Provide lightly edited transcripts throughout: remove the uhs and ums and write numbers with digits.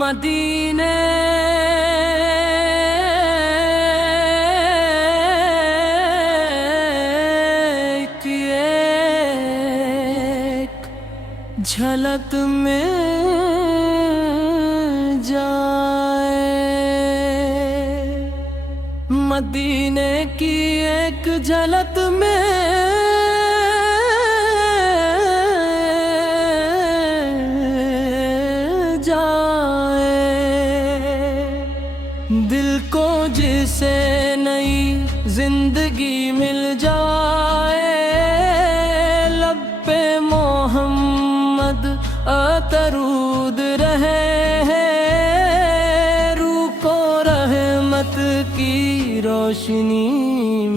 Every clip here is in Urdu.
مدینے کی ایک جھلک میں جائے، مدینے کی ایک جھلک میں جائے، دل کو جسے نئی زندگی مل جائے، لب پہ محمد اترود رہے، روح کو رحمت کی روشنی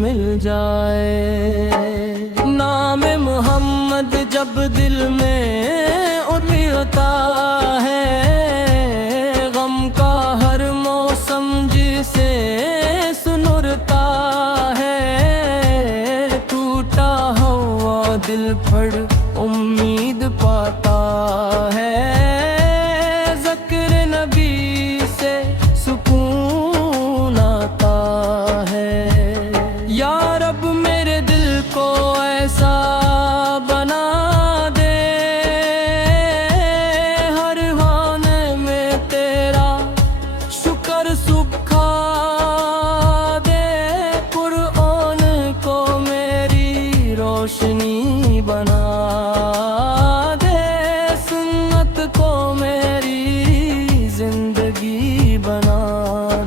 مل جائے، نام محمد جب دل میں اٹھتا ہے، غم کا ہر موسم جسے سنرتا ہے، ٹوٹا ہوا دل پھڑ امید پاتا ہے، ذکر نبی سے سکون آتا ہے، یا رب میرے دل کو ایسا بنا دے، ہر خانے میں تیرا شکر سکھا دے، قرآن کو میری روشنی بنا دے، سنت کو میری زندگی بنا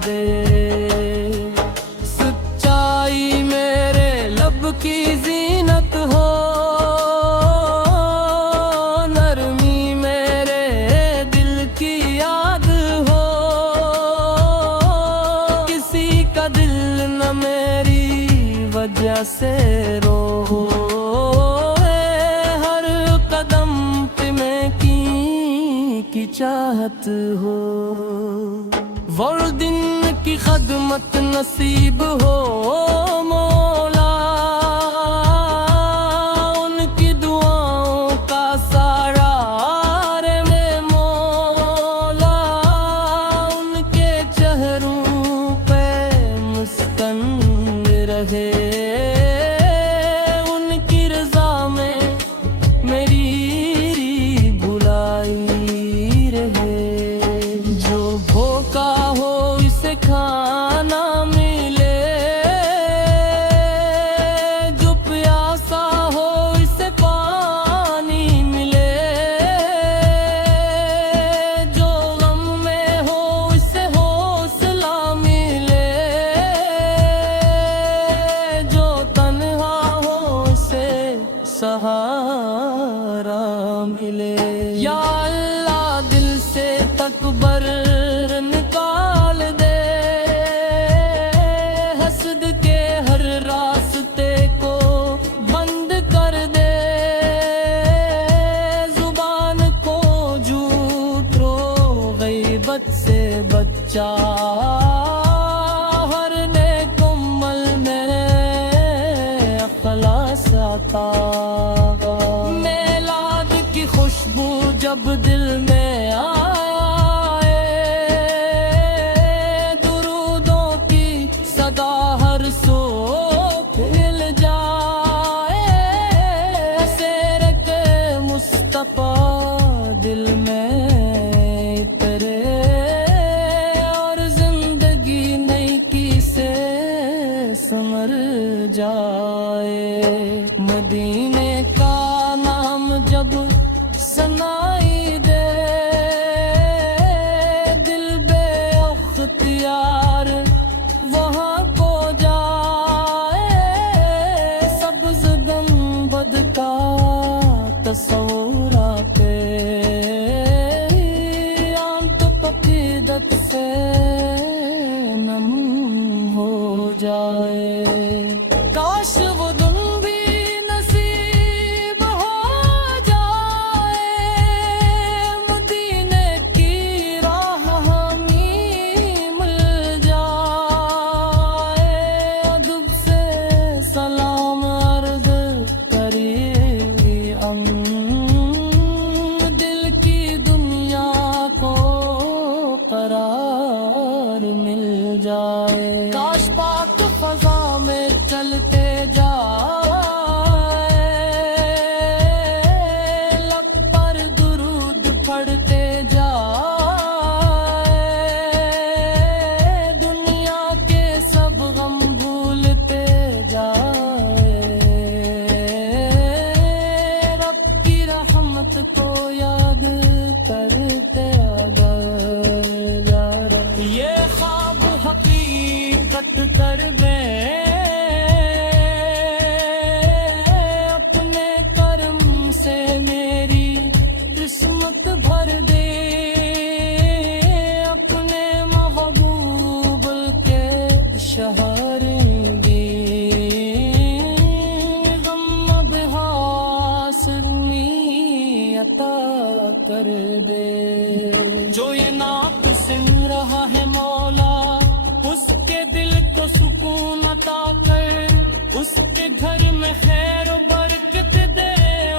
دے، سچائی میرے لب کی زینت ہو، نرمی میرے دل کی یاد ہو، کسی کا دل نہ میری وجہ سے رو، ہر قدم پہ میں کی چاہت ہو، وہ دن کی خدمت نصیب ہو مولا، ان کی دعاؤں کا سارا رے مولا، ان کے چہروں پہ مسکن رہے، ان کی رضا میں میری بھلائی رہے، جو بھوکا ہو اسے کھانا ملے، جو پیاسا ہو اسے پانی ملے، جو غم میں ہو اسے حوصلہ ملے، جو تنہا ہو اسے سہارا ملے، یا اللہ دل سے تکبر نکال دے، حسد کے ہر راستے کو بند کر دے، زبان کو جھوٹ و غیبت سے بچا، ہر نیک عمل میں اخلاص عطا، میلاد کی خوشبو جب دل میں آئے، درودوں کی صدا ہر سو پھیل جائے، سیرت مصطفیٰ دل میں اترے، اور زندگی نئی کی سے سمر جائے، مدینے کا نام جب سنائی دے، دل بے اختیار وہاں کو جائے، سبز گنبد کا تصور آتے، آنت عقیدت سے نم ہو جائے، کاش وہ دن بھی نصیب ہو جائے، مدینے کی راہ ہمیں مل جائے، ادب سے سلام عرض کری دل کی دنیا کو قرار مل جائے. کاش پاک فضا میں چلتے جائے, لب پر درود پڑھتے جائے, دنیا کے سب غم بھولتے جائے, رب کی رحمت کو یاد کرتے اگر جا رہے. یہ خواب حقیقت کر دیں, اپنے کرم سے میری قسمت بھر دے, اپنے محبوب کے شہر دی غم حاصلی عطا کر دے. جو یہ نعت سن رہا ہے مولا, اس کے دل کو سکون عطا کر, اس کے گھر میں خیر و برکت دے,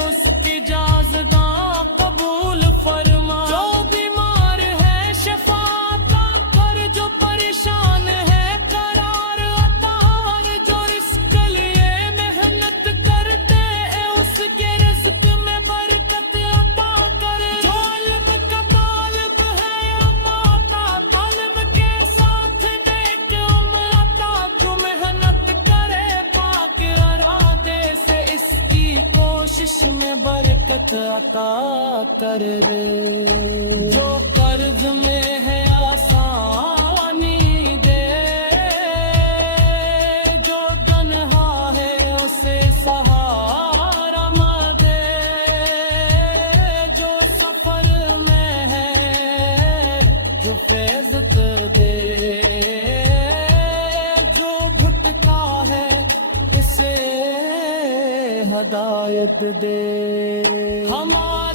اس کی جازداں قبول فرما. جو بیمار ہے شفا عطا کر, جو پریشان ہے قرار عطا کر, جو رزق لیے محنت کرتے اس کے رزق میں برکت عطا کر. جو علم کا طالب ہے عطا, علم کے ساتھ نیک عمر عطا, جو محنت کرے پاک ارادے سے, اس کی کوشش میں برکت عطا کر دے. جو قرض میں ہے آسانی دے, جو تنہا ہے اسے سہارا دے, جو سفر میں ہے جو فیض دے, جو بھٹکا ہے اسے ہدایت دے. ہمارے